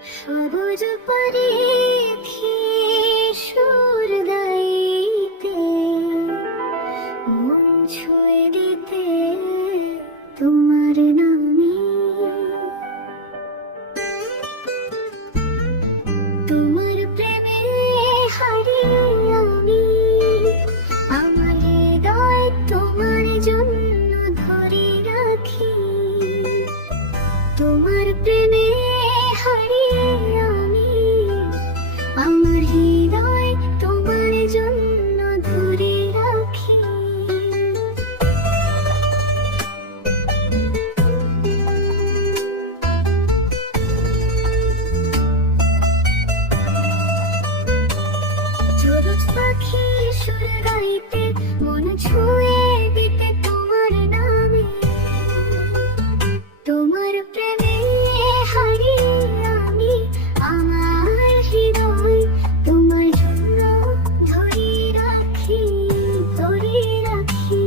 সবুজ পরিধি সুর গাইতে, মন ছুঁয়ে দিতে তোমার নামে। তোমার প্রেমে হারিয়ে আমি আমার হৃদয় তোমার জন্য ধরে রাখি। তোমার প্রেমে হারিয়ে আমি আমার হৃদয় তোমার জন্য ধরে রাখি। সবুজ পাখি সুর গাইতে, মন ছুঁয়ে দিতে তোমার নামে। তোমার প্রেমে হারিয়ে আমি আমার হৃদয় তোমার জন্য ধরে রাখি, ধরে রাখি।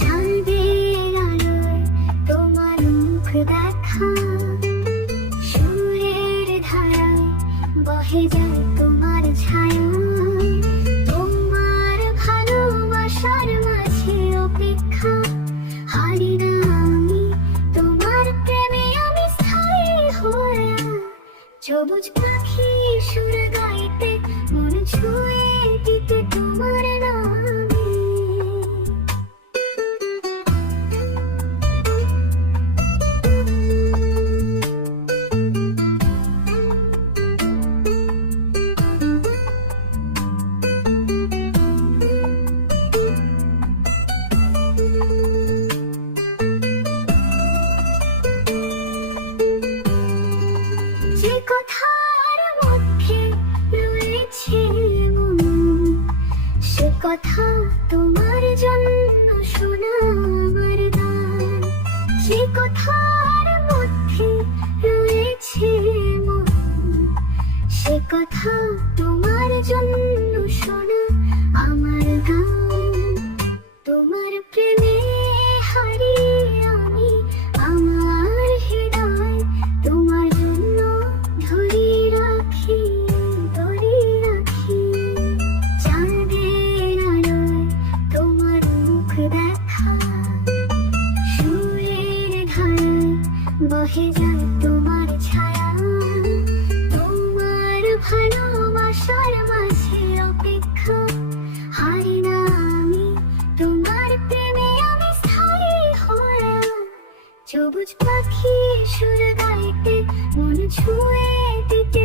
চাঁদের আলোয় তোমার মুখ দেখা, সুরের ধারায় বহে যায় তোমার ছায়া। তোমার ভালোবাসার মাঝে অপেক্ষা হারি না আমি, তোমার প্রেমে আমি স্থায়ী হয়ে। সবুজ পাখি সুর গাইতে, মন ছুঁয়ে দিতে তোমার নামে। যে কথার মধ্যে রয়েছে মন, সে কথা তোমার জন্য শোনা আমার গান। যে কথার মধ্যে রয়েছে মন, সে কথা তোমার জন্য শোনা আমার গান। তোমার প্রেমে হারিয়ে আমি আমার হৃদয় তোমার জন্য ধরে রাখি, ধরে রাখি। চাঁদের আলোয় তোমার মুখ দেখা, সুরের ধারায় বহে যায় তোমার ছায়া। তোমার ভালোবাসার মাঝে অপেক্ষা হারি না আমি, তোমার প্রেমে আমি স্থায়ী হয়ে। সবুজ পাখি সুর গাইতে, মন ছুঁয়ে দিতে